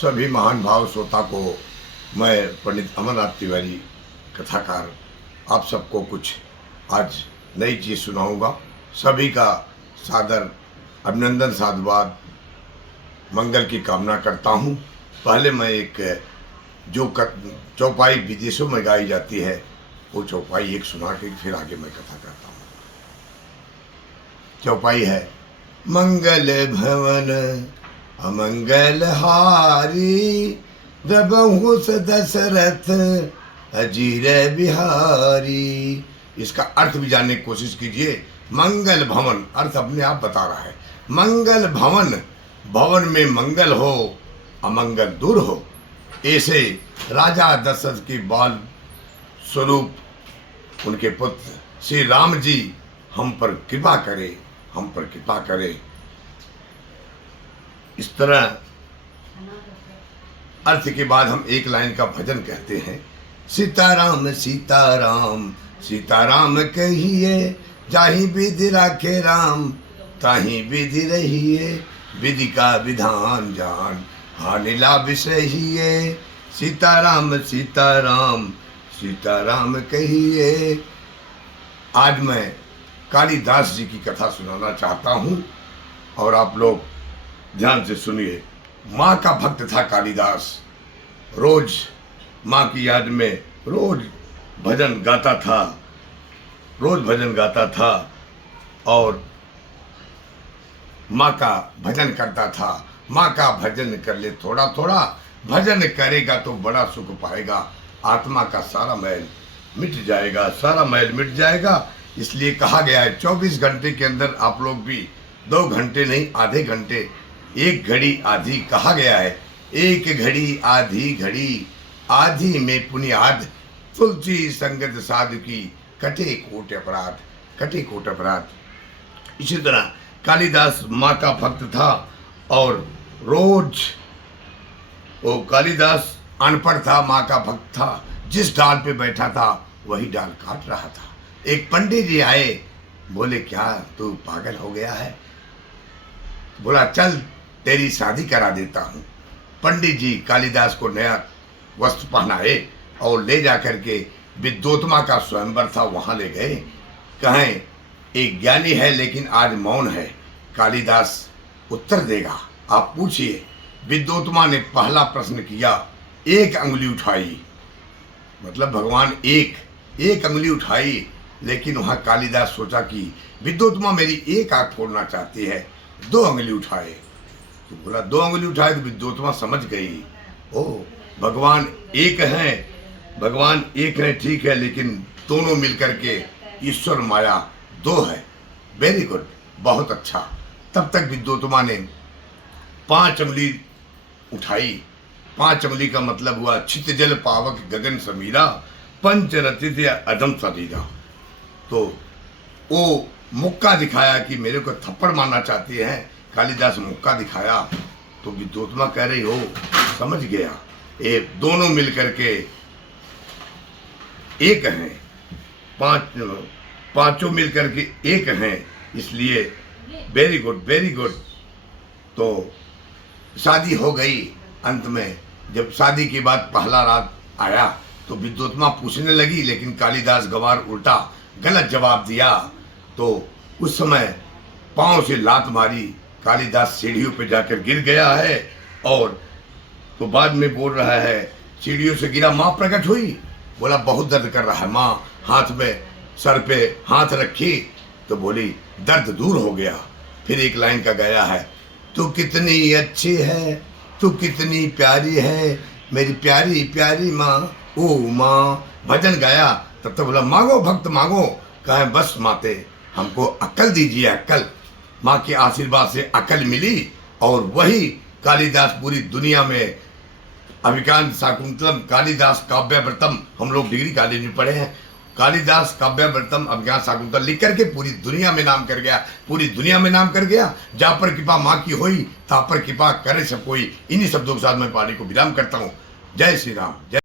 सभी महान भाव श्रोता को मैं पंडित अमरनाथ तिवारी कथाकार आप सबको कुछ आज नई चीज़ सुनाऊंगा। सभी का सादर अभिनंदन साधुवाद मंगल की कामना करता हूं। पहले मैं एक जो चौपाई विदेशों में गाई जाती है वो चौपाई एक सुना के फिर आगे मैं कथा करता हूँ। चौपाई है मंगल भवन अमंगल हारी द्रबहु दशरथ अजीर बिहारी। इसका अर्थ भी जानने की कोशिश कीजिए। मंगल भवन अर्थ अपने आप बता रहा है। मंगल भवन, भवन में मंगल हो अमंगल दूर हो। ऐसे राजा दशरथ के बाल स्वरूप उनके पुत्र श्री राम जी हम पर कृपा करे, हम पर कृपा करे। इस तरह अर्थ के बाद हम एक लाइन का भजन कहते हैं। सीताराम सीताराम सीताराम कहिए, जाहि विधि राखे राम ताहि विधि रहिए। विधि का विधान जान हानि लाभ सहिए। सीताराम सीताराम सीताराम कहिए। आज मैं कालिदास जी की कथा सुनाना चाहता हूँ और आप लोग ध्यान से सुनिए। माँ का भक्त था कालिदास। रोज माँ की याद में रोज भजन गाता था, रोज भजन गाता था और माँ का भजन करता था। माँ का भजन कर ले थोड़ा थोड़ा, भजन करेगा तो बड़ा सुख पाएगा। आत्मा का सारा मैल मिट जाएगा, सारा मैल मिट जाएगा। इसलिए कहा गया है 24 घंटे के अंदर आप लोग भी 2 घंटे नहीं आधे घंटे, 1 घड़ी आधी कहा गया है। 1 घड़ी आधी घड़ी आधी में पुण्याद, तुलसी संगत साधु की कटे कोट अपराध, कटे कोट अपराध। इसी तरह कालिदास माँ का भक्त था और रोज वो कालिदास अनपढ़ था, माँ का भक्त था। जिस डाल पे बैठा था वही डाल काट रहा था। एक पंडित जी आए, बोले क्या तू पागल हो गया है? बोला चल तेरी शादी करा देता हूँ। पंडित जी कालिदास को नया वस्त्र पहनाए और ले जा करके विद्योत्मा का स्वयंवर था वहाँ ले गए। कहें एक ज्ञानी है लेकिन आज मौन है, कालिदास उत्तर देगा, आप पूछिए। विद्योत्मा ने पहला प्रश्न किया, 1 अंगुली उठाई, मतलब भगवान एक अंगुली उठाई। लेकिन वहाँ कालिदास सोचा कि विद्योत्मा मेरी 1 आंख फोड़ना चाहती है, 2 अंगुली उठाए। तो बोला 2 अंगुली उठाए तो विद्योत्मा समझ गई, ओ भगवान एक हैं, भगवान एक है ठीक है, लेकिन दोनों मिलकर के ईश्वर माया 2 है। वेरी गुड, बहुत अच्छा। तब तक विद्योत्मा ने 5 अंगुली उठाई। 5 अंगुली का मतलब हुआ छित जल पावक गगन समीरा, पंच रचित अधम शरीरा। तो वो मुक्का दिखाया कि मेरे को थप्पड़ मारना चाहती हैं। कालिदास मुक्का दिखाया तो विद्योत्मा कह रही हो समझ गया, ये दोनों मिलकर के एक हैं, पांचों मिलकर के एक हैं, इसलिए वेरी गुड वेरी गुड। तो शादी हो गई। अंत में जब शादी के बाद पहला रात आया तो विद्योत्मा पूछने लगी, लेकिन कालिदास गंवार उल्टा गलत जवाब दिया। तो उस समय पांव से लात मारी, कालिदास सीढ़ियों पे जाकर गिर गया है। और तो बाद में बोल रहा है सीढ़ियों से गिरा, माँ प्रकट हुई। बोला बहुत दर्द कर रहा है। माँ हाथ में सर पे हाथ रखी तो बोली दर्द दूर हो गया। फिर एक लाइन का गाया है, तू कितनी अच्छी है, तू कितनी प्यारी है, मेरी प्यारी प्यारी माँ ओ माँ। भजन गाया तब तक बोला मांगो भक्त मांगो, कहे बस माते हमको अक्ल दीजिए अक्ल। माँ के आशीर्वाद से अक्ल मिली और वही कालिदास पूरी दुनिया में अभिज्ञान शाकुंतलम कालिदास काव्याव्रतम, हम लोग डिग्री कॉलेज में पढ़े हैं, कालिदास काव्याव्रतम अभिज्ञान शाकुंतल लिख करके पूरी दुनिया में नाम कर गया, पूरी दुनिया में नाम कर गया। जहाँ पर कृपा माँ की होई ता पर कृपा करे सब कोई। इन्हीं शब्दों के साथ मैं पानी को विराम करता हूँ। जय श्री राम। जय